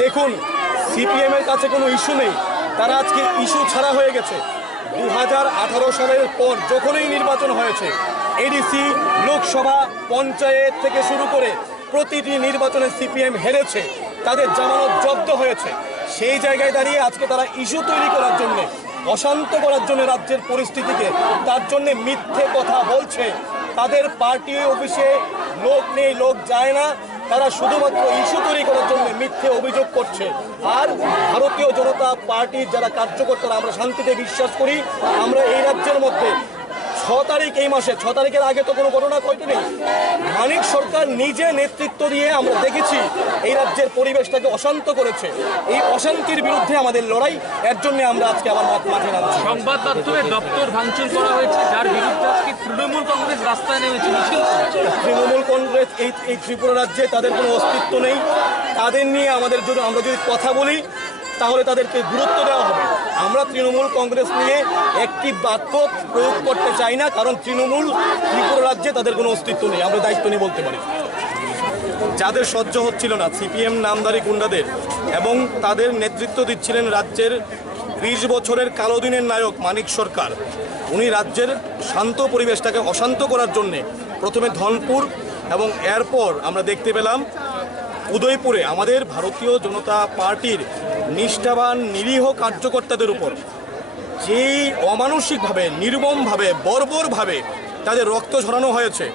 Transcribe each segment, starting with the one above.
দেখুন, সিপিএম এর কাছে কোনো ইস্যু নেই, তারা আজকে ইস্যু ছাড়া হয়ে গেছে। 2018 সালের পর যখনই নির্বাচন হয়েছে, এডিসি, লোকসভা, পঞ্চায়েত থেকে শুরু করে প্রতিটি নির্বাচনে সিপিএম হেরেছে, তাদের জামানত জব্দ হয়েছে। সেই জায়গায় দাঁড়িয়ে আজকে তারা ইস্যু তৈরি করার জন্য, অশান্ত করার জন্য রাজ্যের পরিস্থিতিকে, তার জন্য মিথ্যে কথা বলছে। তাদের পার্টি অফিসে লোক নেই, লোক যায় না, তারা শুধুমাত্র ইস্যু তৈরি করার জন্য মিথ্যে অভিযোগ করছে। আর ভারতীয় জনতা পার্টির যারা কার্যকর্তারা, আমরা শান্তিতে বিশ্বাস করি। আমরা এই রাজ্যের মধ্যে 6 তারিখ, এই মাসে 6 তারিখের আগে তো কোনো ঘটনা ঘটেনি। মানিক সরকার নিজে নেতৃত্ব দিয়ে আমরা দেখেছি এই রাজ্যের পরিবেশটাকে অশান্ত করেছে। এই অশান্তির বিরুদ্ধে আমাদের লড়াই, এর জন্য আমরা আজকে আবার মাঠে নামছি। সংবাদ মাধ্যমের দপ্তর ভাঙচুর করা হয়েছে, যার বিরুদ্ধে আজকে তৃণমূল কংগ্রেস রাস্তায় নেমেছে। তৃণমূল কংগ্রেস এই ত্রিপুরা রাজ্যে তাদের কোনো অস্তিত্ব নেই। তাদের নিয়ে আমরা যদি কথা বলি তাহলে তাদেরকে গুরুত্ব দেওয়া হবে। আমরা তৃণমূল কংগ্রেস নিয়ে একটি বাক্য প্রয়োগ করতে চাই না, কারণ তৃণমূল ত্রিপুরা রাজ্যে তাদের কোনো অস্তিত্ব নেই, আমরা দায়িত্ব নিয়ে বলতে পারি। যাদের সহ্য হচ্ছিল না সিপিএম নামধারী গুন্ডাদের, এবং তাদের নেতৃত্ব দিচ্ছিলেন রাজ্যের 20 বছরের কালো দিনের নায়ক মানিক সরকার, উনি রাজ্যের শান্ত পরিবেশটাকে অশান্ত করার জন্যে প্রথমে ধনপুর এবং এরপর আমরা দেখতে পেলাম উদয়পুরে আমাদের ভারতীয় জনতা পার্টির নিষ্ঠাবান নিরীহ কার্যকর্তাদের উপর যেই অমানসিকভাবে, নির্মমভাবে, বর্বরভাবে তাদের রক্ত ঝরানো হয়েছে।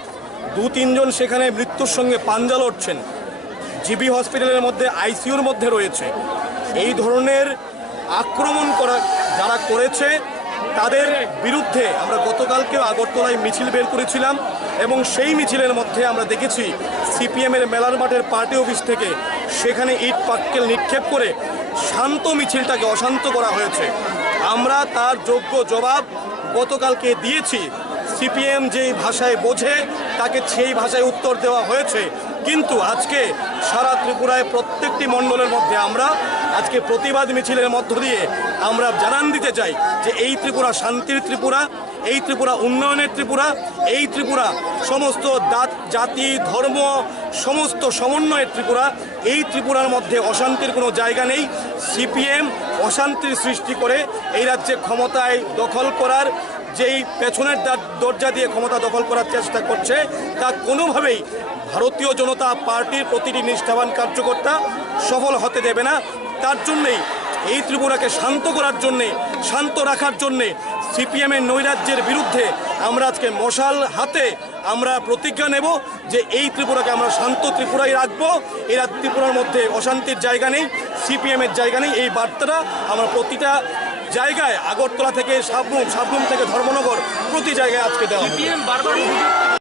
2-3 জন সেখানে মৃত্যুর সঙ্গে পাঞ্জা লড়ছেন, জিবি হসপিটালের মধ্যে, আইসিইউর মধ্যে রয়েছে। এই ধরনের আক্রমণ যারা করেছে তাদের বিরুদ্ধে আমরা গতকালকেও আগরতলায় মিছিল বের করেছিলাম, এবং সেই মিছিলের মধ্যে আমরা দেখেছি সিপিএমের মেলার মাঠের পার্টি অফিস থেকে সেখানে ইট পাটকেল নিক্ষেপ করে শান্ত মিছিলটাকে অশান্ত করা হয়েছে। আমরা তার যোগ্য জবাব গতকালকে দিয়েছি। সিপিএম যেই ভাষায় বোঝে তাকে সেই ভাষায় উত্তর দেওয়া হয়েছে। কিন্তু আজকে সারা ত্রিপুরায় প্রত্যেকটি মণ্ডলের মধ্যে আমরা আজকে প্রতিবাদ মিছিলের মধ্য দিয়ে আমরা জানান দিতে চাই যে এই ত্রিপুরা শান্তির ত্রিপুরা, এই ত্রিপুরা উন্নয়নের ত্রিপুরা, এই ত্রিপুরা সমস্ত জাতি, ধর্ম, সমস্ত সমন্বয়ের ত্রিপুরা। এই ত্রিপুরার মধ্যে অশান্তির কোনো জায়গা নেই। সিপিএম অশান্তির সৃষ্টি করে এই রাজ্যে ক্ষমতায় দখল করার, যেই পেছনের দরজা দিয়ে ক্ষমতা দখল করার চেষ্টা করছে, তা কোনোভাবেই ভারতীয় জনতা পার্টির প্রতিটি নিষ্ঠাবান কার্যকর্তা সফল হতে দেবে না। তার জন্যেই এই ত্রিপুরাকে শান্ত করার জন্যে, শান্ত রাখার জন্যে সিপিএমের নৈরাজ্যের বিরুদ্ধে আমরা আজকে মশাল হাতে আমরা প্রতিজ্ঞা নেব যে এই ত্রিপুরাকে আমরা শান্ত ত্রিপুরাই রাখবো। এই ত্রিপুরার মধ্যে অশান্তির জায়গা নেই, সিপিএমের জায়গা নেই। এই বার্তাটা আমরা প্রতিটা জায়গায় আগরতলা থেকে সাবরুম থেকে ধর্মনগর প্রতি জায়গায় আজকে দেওয়া হবে। সিপিএম বারবার অভিযোগ